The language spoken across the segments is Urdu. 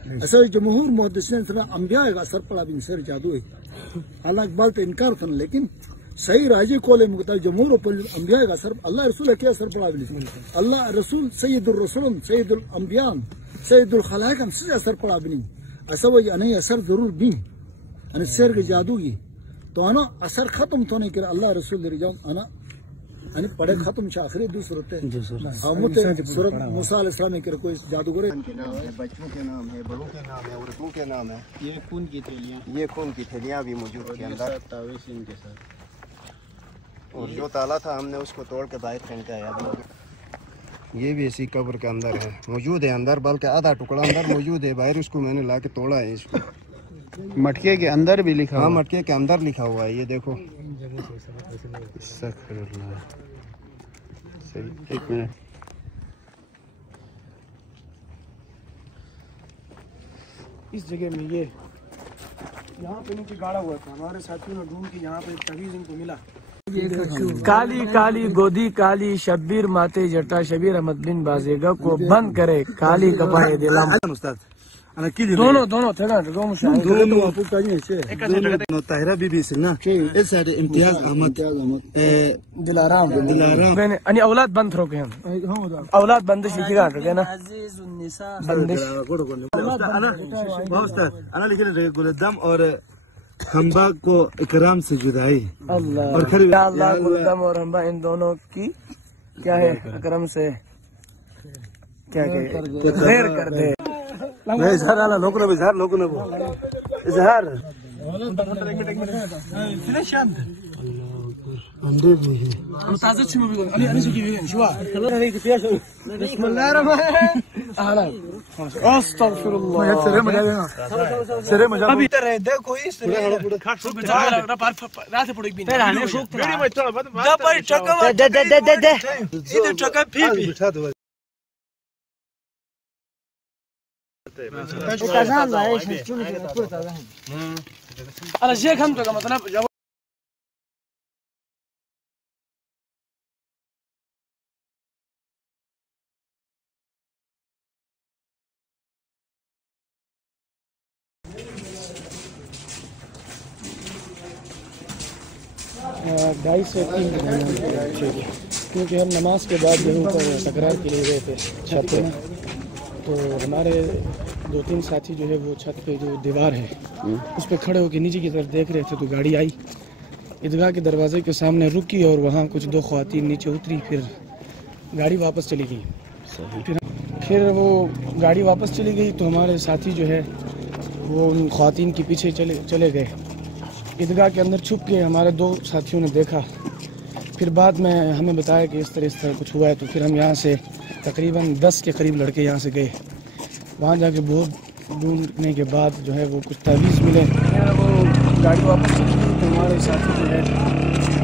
اصل جمہور محدثین سنا انبیاء کا اثر پڑا بھی سر جادو ہے حالانکہ بال تو انکار تھا لیکن صحیح راجی قول مطابق جمہور انبیاء کا اثر اللہ رسول کیا اثر پڑا بھی اللہ رسول سید الرسول سید الانبیاء سید الخلائق ہم سے اثر پڑا بھی نہیں ایسا وہ نہیں اثر ضرور بھی یعنی سیر کے جادو کی تو انا اثر ختم تو نہیں کرا اللہ رسول دے جاؤں انا یعنی پڑھے ختم آخری دوسرے سورت موسیٰ علیہ السلام نے کوئی جادوگر بچوں کے نام ہے بڑوں کے نام ہے عورتوں کے نام ہے یہ خون کی تھیلیاں بھی موجود ہیں اندر اور جو تالا تھا ہم نے اس کو توڑ کے باہر پھینکا ہے یہ بھی اسی قبر کے اندر ہے موجود ہے اندر بلکہ آدھا ٹکڑا اندر موجود ہے باہر اس کو میں نے لا کے توڑا ہے اس کو مٹکے کے اندر بھی لکھا ہاں مٹکے کے اندر لکھا ہوا ہے یہ دیکھو ایک منٹ اس جگہ میں یہ یہاں پہ نیچے گاڑا ہوا تھا ہمارے ساتھیوں نے ڈھونڈ کے یہاں پہ تعویذ ان کو ملا کالی کالی گودی کالی شبیر ماتے جٹا شبیر احمد بن بازیگا کو بند کرے کالی کپائے دلام دونوں طاہرہ بی بی سننا اس سائڈ امتیاز احمد دلارام یعنی اولاد بند روکے ہم اولاد بندش کی گاٹ ہے نا بندش انا لکھ رہے گلدم اور ہمبا کو اکرام سے جدائی اللہ اور اللہ گلدم اور ہمبا ان دونوں کی کیا ہے اکرم سے کیا کہ خیر کر دے اظہار آنا لوکو نبو اظہار لوکو نبو اظہار اندے بھی ہے بسم اللہ الرحمن استغفر اللہ سرے مجھا ابھی ترے دیکھو اس طرح رات پڑی بھی نہیں شوق دا پر ٹکا دے ادھر ٹکا پھی شیخ ہم تو مطلب ڈھائی سے 3 کیونکہ ہم نماز کے بعد یہیں پر تکرار کے لیے گئے تھے چھت پہ تو ہمارے 2-3 ساتھی جو ہے وہ چھت پہ جو دیوار ہے اس پہ کھڑے ہو کے نیچے کی طرف دیکھ رہے تھے تو گاڑی آئی عیدگاہ کے دروازے کے سامنے رکی اور وہاں کچھ 2 خواتین نیچے اتری پھر گاڑی واپس چلی گئی پھر وہ گاڑی واپس چلی گئی تو ہمارے ساتھی جو ہے وہ ان خواتین کے پیچھے چلے گئے عیدگاہ کے اندر چھپ کے ہمارے 2 ساتھیوں نے دیکھا پھر بعد میں ہمیں بتایا کہ اس طرح کچھ ہوا ہے تو پھر ہم یہاں سے تقریباً 10 کے قریب لڑکے یہاں سے گئے وہاں جا کے بہت ڈھونڈنے کے بعد جو ہے وہ کچھ تعویذ ملے وہ گاڑی واپس چلی گئی تو ہمارے ساتھی جو ہے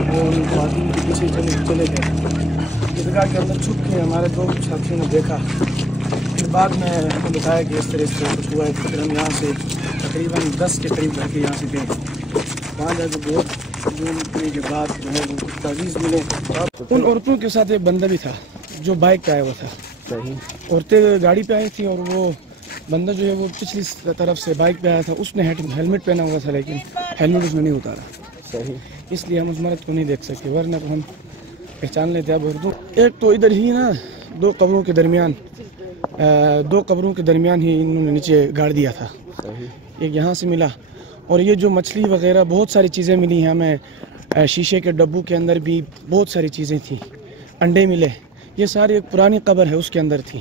وہ ان خواتین کے پیچھے چلے گئے عیدگاہ کے اندر چھپ کے ہمارے 2 ساتھیوں نے دیکھا پھر بعد میں ہمیں بتایا کہ اس طرح سے کچھ ہوا ہے تو پھر ہم یہاں سے تقریباً 10 کے قریب لڑکے یہاں سے گئے وہاں جا کے بہت ڈھونڈنے کے بعد جو ہے وہ کچھ تعویذ ملے ان عورتوں کے ساتھ ایک بندہ بھی تھا جو بائک پہ آیا ہوا تھا عورتیں گاڑی پہ آئی تھیں اور وہ بندہ جو ہے وہ پچھلی طرف سے بائک پہ آیا تھا اس نے ہیلمٹ پہنا ہوا تھا لیکن ہیلمٹ اس نے نہیں اتارا اس لیے ہم اس مرد کو نہیں دیکھ سکتے ورنہ تو ہم پہچان لیتے اب اردو ایک تو ادھر ہی نا 2 قبروں کے درمیان 2 قبروں کے درمیان ہی انہوں نے نیچے گاڑ دیا تھا ایک یہاں سے ملا اور یہ جو مچھلی وغیرہ بہت ساری چیزیں ملی ہیں ہمیں شیشے کے ڈبوں کے اندر بھی بہت ساری چیزیں تھیں انڈے ملے یہ ساری ایک پرانی قبر ہے اس کے اندر تھی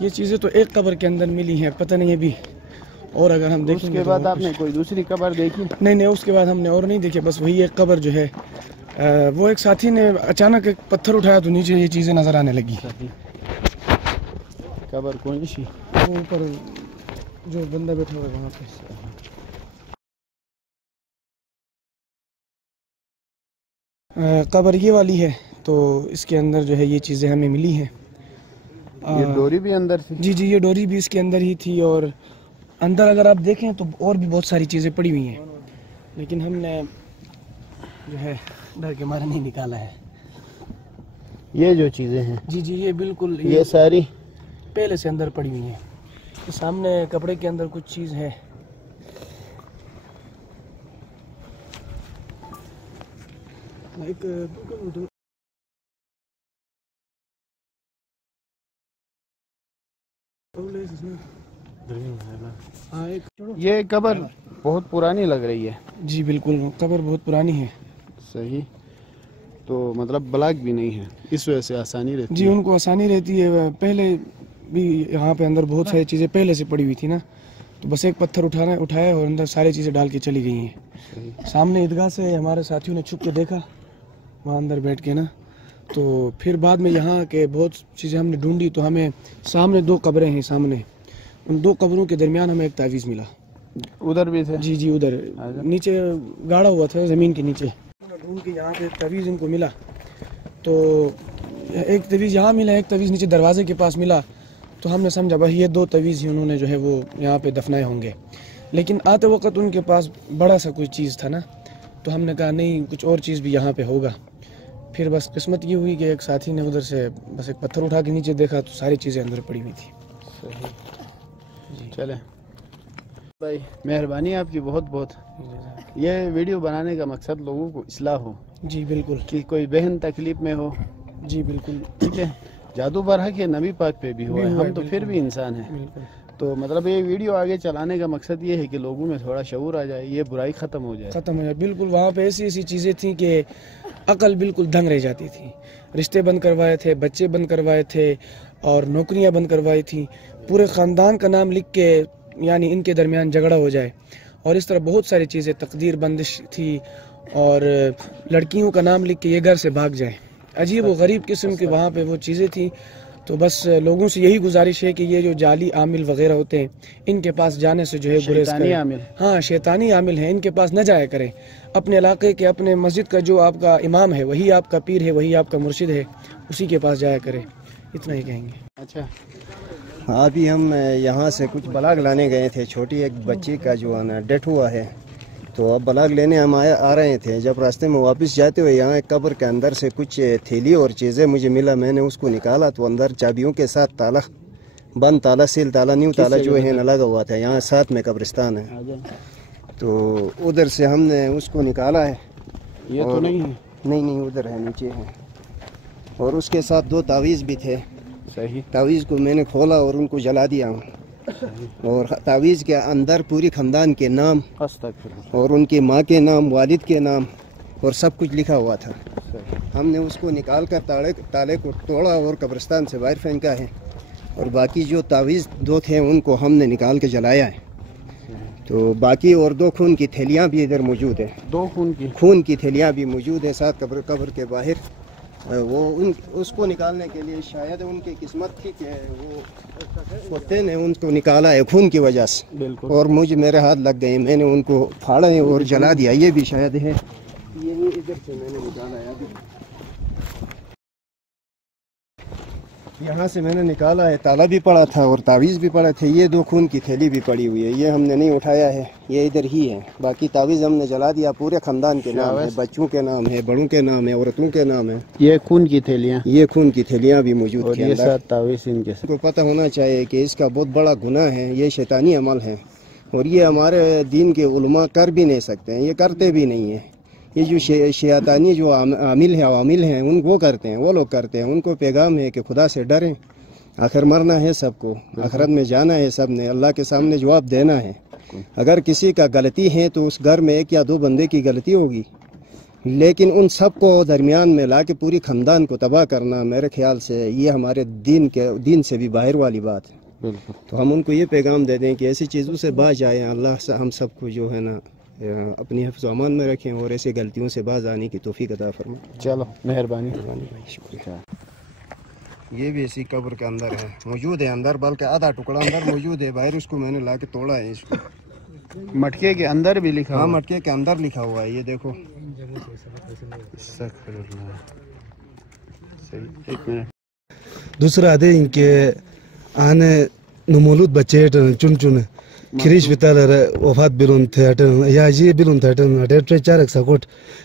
یہ چیزیں تو ایک قبر کے اندر ملی ہیں پتہ نہیں ابھی اور اگر ہم دیکھیں اس کے بعد آپ نے کوئی دوسری قبر دیکھی نہیں اس کے بعد ہم نے اور نہیں دیکھے بس وہی ایک قبر جو ہے وہ ایک ساتھی نے اچانک ایک پتھر اٹھایا تو نیچے یہ چیزیں نظر آنے لگی قبر کون سی وہ اوپر جو بندہ بیٹھا ہوا ہے وہاں پہ قبر یہ والی ہے تو اس کے اندر جو ہے یہ چیزیں ہمیں ملی ہیں یہ ڈوری بھی اندر تھی جی یہ ڈوری بھی اس کے اندر ہی تھی اور اندر اگر آپ دیکھیں تو اور بھی بہت ساری چیزیں پڑی ہوئی ہیں لیکن ہم نے جو ہے ڈر کے مارے نہیں نکالا ہے یہ جو چیزیں ہیں جی یہ بالکل یہ ساری پہلے سے اندر پڑی ہوئی ہیں سامنے کپڑے کے اندر کچھ چیز ہے. یہ قبر بہت پرانی لگ رہی ہے. جی بالکل, قبر بہت پرانی ہے. صحیح. تو مطلب بلاک بھی نہیں ہے, اس وجہ سے آسانی رہتی جی ان کو آسانی رہتی ہے. پہلے بھی یہاں پہ اندر بہت ساری چیزیں پہلے سے پڑی ہوئی تھی نا, تو بس ایک پتھر اٹھایا اور اندر ساری چیزیں ڈال کے چلی گئی ہیں. سامنے عیدگاہ سے ہمارے ساتھیوں نے چھپ کے دیکھا وہاں اندر بیٹھ کے نا, تو پھر بعد میں یہاں کے بہت چیزیں ہم نے ڈھونڈی تو ہمیں سامنے 2 قبریں ہیں. سامنے ان 2 قبروں کے درمیان ہمیں ایک تعویذ ملا. ادھر بھی تھے. جی ادھر نیچے گاڑا ہوا تھا زمین کے نیچے. ڈھونڈ کے یہاں پہ ایک تعویذ ان کو ملا, تو ایک تعویذ یہاں ملا, ایک تعویذ نیچے دروازے کے پاس ملا. تو ہم نے سمجھا بھائی یہ 2 تعویذ ہی انہوں نے جو ہے وہ یہاں پہ دفنائے ہوں گے. لیکن آتے وقت ان کے پاس بڑا سا کوئی چیز تھا نا, تو ہم نے کہا نہیں کچھ اور چیز بھی یہاں پہ ہوگا. پھر بس قسمت یہ ہوئی کہ ایک ساتھی نے ادھر سے بس ایک پتھر اٹھا کے نیچے دیکھا تو ساری چیزیں اندر پڑی ہوئی تھی. چلیں بھائی, مہربانی آپ کی بہت بہت. یہ ویڈیو بنانے کا مقصد لوگوں کو اصلاح ہو. جی بالکل. کہ کوئی بہن تکلیف میں ہو. جی بالکل. ٹھیک ہے, جادو برحق ہے نبی پاک پہ بھی ہوا ہے, ہم تو پھر بھی انسان ہیں. تو مطلب یہ ویڈیو آگے چلانے کا مقصد یہ ہے کہ لوگوں میں تھوڑا شعور آ جائے, یہ برائی ختم ہو جائے. بالکل. وہاں پہ ایسی چیزیں تھیں کہ عقل بالکل دنگ رہ جاتی تھی. رشتے بند کروائے تھے, بچے بند کروائے تھے, اور نوکریاں بند کروائی تھیں. پورے خاندان کا نام لکھ کے یعنی ان کے درمیان جھگڑا ہو جائے, اور اس طرح بہت ساری چیزیں. تقدیر بندش تھی, اور لڑکیوں کا نام لکھ کے یہ گھر سے بھاگ جائیں. عجیب و غریب قسم کی وہاں پہ وہ چیزیں تھیں. تو بس لوگوں سے یہی گزارش ہے کہ یہ جو جعلی عامل وغیرہ ہوتے ہیں ان کے پاس جانے سے جو ہے گریز کریں. ہاں شیطانی عامل ہیں, ان کے پاس نہ جایا کریں. اپنے علاقے کے اپنے مسجد کا جو آپ کا امام ہے وہی آپ کا پیر ہے, وہی آپ کا مرشد ہے, اسی کے پاس جایا کریں. اتنا ہی کہیں گے. اچھا, ابھی ہم یہاں سے کچھ بلاگ لانے گئے تھے. چھوٹی ایک بچی کا جو ہے نا ڈیتھ ہوا ہے, تو اب بلاگ لینے ہم آ رہے تھے. جب راستے میں واپس جاتے ہوئے یہاں ایک قبر کے اندر سے کچھ تھیلی اور چیزیں مجھے ملا. میں نے اس کو نکالا تو اندر چابیوں کے ساتھ تالا, بند تالا, سیل تالا, نیو تالا جو ہے نا لگا ہوا تھا. یہاں ساتھ میں قبرستان ہے, تو ادھر سے ہم نے اس کو نکالا ہے. یہ تو نہیں ہے. نہیں ادھر ہے, نیچے ہے. اور اس کے ساتھ 2 تعویذ بھی تھے. صحیح. تعویذ کو میں نے کھولا اور ان کو جلا دیا ہوں. اور تعویذ کے اندر پوری خاندان کے نام اور ان کی ماں کے نام, والد کے نام اور سب کچھ لکھا ہوا تھا. ہم نے اس کو نکال کر تالے کو توڑا اور قبرستان سے باہر پھینکا ہے. اور باقی جو تعویذ 2 تھے ان کو ہم نے نکال کے جلایا ہے. تو باقی اور 2 خون کی تھیلیاں بھی ادھر موجود ہیں. 2 خون کی تھیلیاں بھی موجود ہیں ساتھ قبر کے باہر. وہ اس کو نکالنے کے لیے شاید ان کی قسمت تھی کہ وہ کتے نے ان کو نکالا ہے خون کی وجہ سے. بالکل. اور میرے ہاتھ لگ گئے, میں نے ان کو پھاڑا ہے اور جلا دیا. یہ بھی شاید ہے, یہی ادھر سے میں نے نکالا ہے. ابھی یہاں سے میں نے نکالا ہے. تالا بھی پڑا تھا اور تعویذ بھی پڑا تھے. یہ 2 خون کی تھیلی بھی پڑی ہوئی ہے, یہ ہم نے نہیں اٹھایا ہے, یہ ادھر ہی ہے. باقی تعویذ ہم نے جلا دیا. پورے خاندان کے نام ہے, بچوں کے نام ہے, بڑوں کے نام ہے, عورتوں کے نام ہے. یہ خون کی تھیلیاں, یہ خون کی تھیلیاں بھی موجود تھیں. یہ ساتھ تعویذ ان کے ساتھ. کو پتہ ہونا چاہیے کہ اس کا بہت بڑا گناہ ہے. یہ شیطانی عمل ہے, اور یہ ہمارے دین کے علماء کر بھی نہیں سکتے ہیں, یہ کرتے بھی نہیں ہیں. یہ جو شیطانی جو عوامل ہیں ان کو کرتے ہیں, وہ لوگ کرتے ہیں. ان کو پیغام ہے کہ خدا سے ڈریں, آخر مرنا ہے سب کو, آخرت میں جانا ہے سب نے, اللہ کے سامنے جواب دینا ہے. اگر کسی کا غلطی ہے تو اس گھر میں 1 یا 2 بندے کی غلطی ہوگی, لیکن ان سب کو درمیان میں لا کے پوری خاندان کو تباہ کرنا میرے خیال سے یہ ہمارے دین سے بھی باہر والی بات ہے. تو ہم ان کو یہ پیغام دے دیں کہ ایسی چیزوں سے باز آئیں. اللہ سے ہم سب کو جو ہے نا اپنی حفظ و امان میں رکھیں اور ایسی غلطیوں سے باز آنے کی توفیق عطا فرمائیں. چلو مہربانی. شکریہ. یہ بھی اسی قبر کے اندر ہے, موجود ہے اندر, بلکہ آدھا ٹکڑا اندر موجود ہے. باہر اس کو میں نے لا کے توڑا ہے. اس کو مٹکے کے اندر بھی لکھا ہوا. ہاں مٹکے کے اندر لکھا ہوا ہے, یہ دیکھو. دوسرا آدھے ان کے آنے نمولود بچے چن چن کھریش بتال وفات بیرون تھے یا یہ بیرون تھے ٹر چارک سکوٹ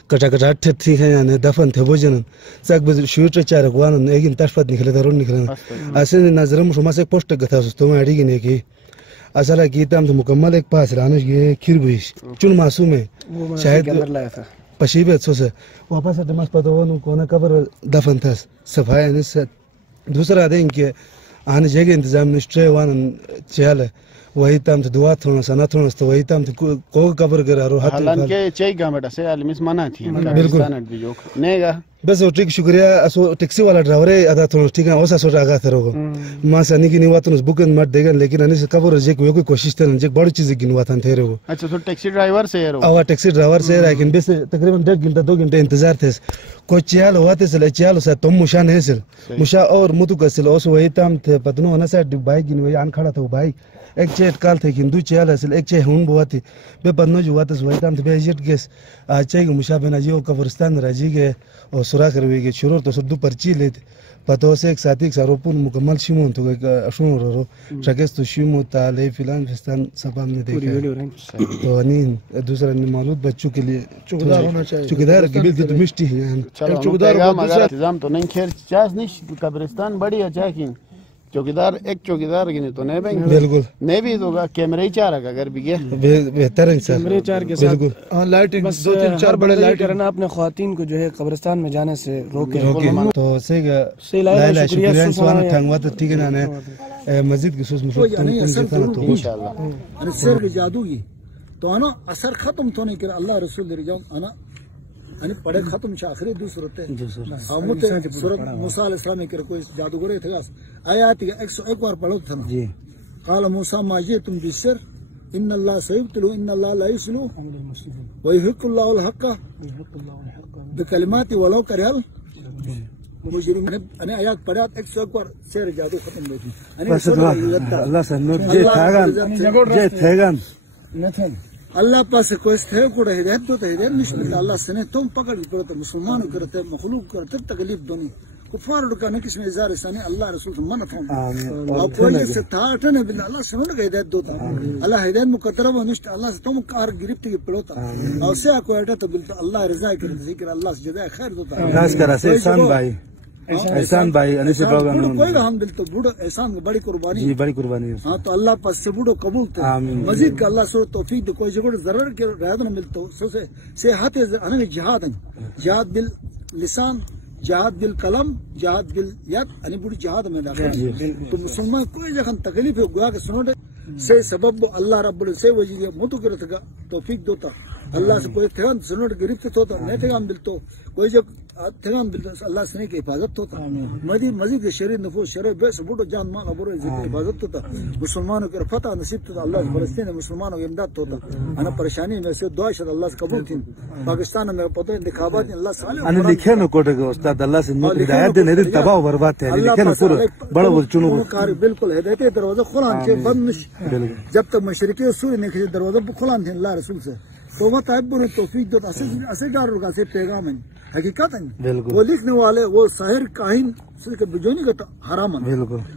کٹا کٹا اٹھے تھی یعنی دفن تھے بوجن سک بز شوٹر چارک وان ایگن تشفت نکلے درون نکلے اسے نظرم شما سے پوسٹ گتا تو میں اڑی گنے کی اصلا کیتا ہم تو مکمل ایک پاس رانش یہ کھیر بویش چون معصوم ہے شاید پشیبت سو سے واپس دماغ پتہ وہ کونا قبر دفن تھا صفائی نے دوسرا دیں کہ آنے جگہ انتظام نشٹرے وان چیال ہے وہی تام تو دعا تھوڑا سنا تھوڑا تو وہی تام تو کو قبر کرا رو حالانکہ چئی گامٹ سے عالمس منع تھی بالکل نہیں گا بس ٹھیک شکریہ اسو ٹیکسی والا ڈرائیور ہے ادا تھوڑا ٹھیک ہے اوسا سوچ آگا تھرو ماں سے نہیں گنوا تو بکن مت دے گا لیکن انس قبر جے کوئی کوشش تھن جے بڑی چیز گنوا تھن تھے وہ اچھا تو ٹیکسی ڈرائیور سے ہے او ٹیکسی ڈرائیور سے لیکن بس تقریبا 1.5 گھنٹہ 2 گھنٹے انتظار تھے کوئی چیال ہوا تھے سل چیال سے تم مشان ہے سل مشا اور متو کسل اس وہی تام تھے پتنو نہ سے بائک گنوی ان کھڑا تھا بائک ایک چیٹ کال تھے کہ دو چیال اصل ایک چے ہون بوات بے پدنو جو وات وہی تام بے جٹ گیس چے مشا بنا جی قبرستان راجی گئے اور سورا کروی گئے شروع تو دو پرچی لے پتو سے ایک ساتھی ساروپون مکمل شیمون تو اشون رو ٹرکس تو شیمو تا لے فلان فستان سب ہم نے دیکھا تو انین دوسرا مولود بچوں کے لیے چوکیدار ہونا چاہیے چوکیدار قبیل تو مشتی ہے چوکیدار انتظام تو نہیں خیر چاس نہیں قبرستان بڑی اچھا کی چوکیدار ایک چوکیدار کی نہیں تو نہیں بھائی بالکل نہیں بھی ہوگا کیمرے ہی چار کا اگر بھی گیا بہتر ہے سر کیمرے چار کے ساتھ لائٹنگ 2-3-4 بڑے لائٹ کرنا اپنے خواتین کو جو ہے قبرستان میں جانے سے روکے تو سے لا شکریہ سوان تھنگوا تو ٹھیک ہے نا مسجد کی سوس مفت تو انشاءاللہ ان سر کے جادو کی تو انا اثر ختم تو نہیں کہ اللہ رسول دے جاؤ انا یعنی پڑھے ختم چھ آخری دو صورت ہے ہمت صورت موسیٰ علیہ السلام کے کوئی جادوگر تھا آیات کے 101 بار پڑھو تھا جی قال موسیٰ ما جئتم بالشر ان اللہ سیبتلو ان اللہ لا یسلو ویحق اللہ الحق بکلمات ولو کرہ مجرم نے آیات پڑھات 101 بار سیر جادو ختم ہوئی اللہ سنت جے تھیگان نتھن اللہ پاس کوئی تھے کو ہدایت تو ہدایت نہیں اللہ سنے تم پکڑ کرتے مسلمان کرتے مخلوق کرتے تکلیف دونی کفار کا نہ کس میں اظہار ثانی اللہ رسول سے منع فرمایا اور کوئی سے تھاٹن بالله اللہ سنوں کا ہدایت دوتا اللہ ہدایت مقدرہ ونشت اللہ سے تم کار گرفت کی پڑوتا اور سے کو اٹا تو بالله اللہ رضا کے ذکر اللہ سے جزائے خیر دوتا خاص کر سے احسان بھائی انیس پروگرام کوئی ہم دل تو بوڑھا احسان بڑی قربانی جی بڑی قربانی ہاں تو اللہ پاس سے بوڑھو قبول تو مزید کا اللہ سو توفیق دے کوئی جگہ ضرور کے رعایت نہ ملتو سو سے ہاتھ ان جہاد جہاد باللسان جہاد بالقلم جہاد بالید یعنی بڑی جہاد میں داخل تو مسلمان کوئی جگہ تکلیف ہے گوا کہ سنو سے سبب اللہ رب العزت سے وجہ متو کرت کا توفیق دوتا اللہ سے کوئی تھان سنوٹ گرفت ہوتا نہیں تھان ملتو کوئی جب تھان ملتا اللہ سنے کی حفاظت ہوتا مزید شریر نفوس شرع بے سبوٹو جان مال ابرو حفاظت ہوتا مسلمانوں کے فتح نصیب ہوتا اللہ فلسطین مسلمانوں کی امداد ہوتا انا پریشانی میں سے دعا شد اللہ سے قبول تھی پاکستان میں پتہ انتخابات اللہ صالح انا لکھے نہ کوٹے کو استاد اللہ سے ہدایت دے نہیں تباہ و برباد ہے لکھے نہ پورا بڑا وہ چنو بالکل ہدایت دروازہ کھلا ہے بند جب تک مشرقی سوری نے دروازہ کھلا تھے اللہ رسول سے تو وہ طائب نے توفیق دیتا اسے گار کا سے پیغام ہے حقیقت ہے وہ لکھنے والے وہ ساحر کاہن بجونی کا حرام ہے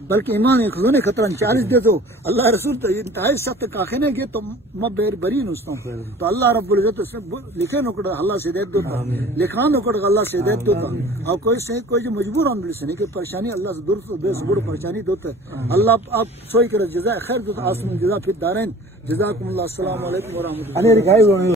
بلکہ ایمان خزونے خطرہ 40 دے تو اللہ رسول تو انتہائی سخت کاخنے گئے تو میں بری نوستا ہوں تو اللہ رب العزت لکھے نکڑ اللہ سے ہدایت دیتا لکھا نکڑ اللہ سے ہدایت دیتا اور کوئی جو مجبور ہم سے نہیں کہ پریشانی اللہ سے دور سے بے سبڑ پریشانی دیتا ہے اللہ آپ سوئی کر جزائے خیر دیتا آسمان جزا پھر دارین جزاکم اللہ السلام علیکم ورحمۃ اللہ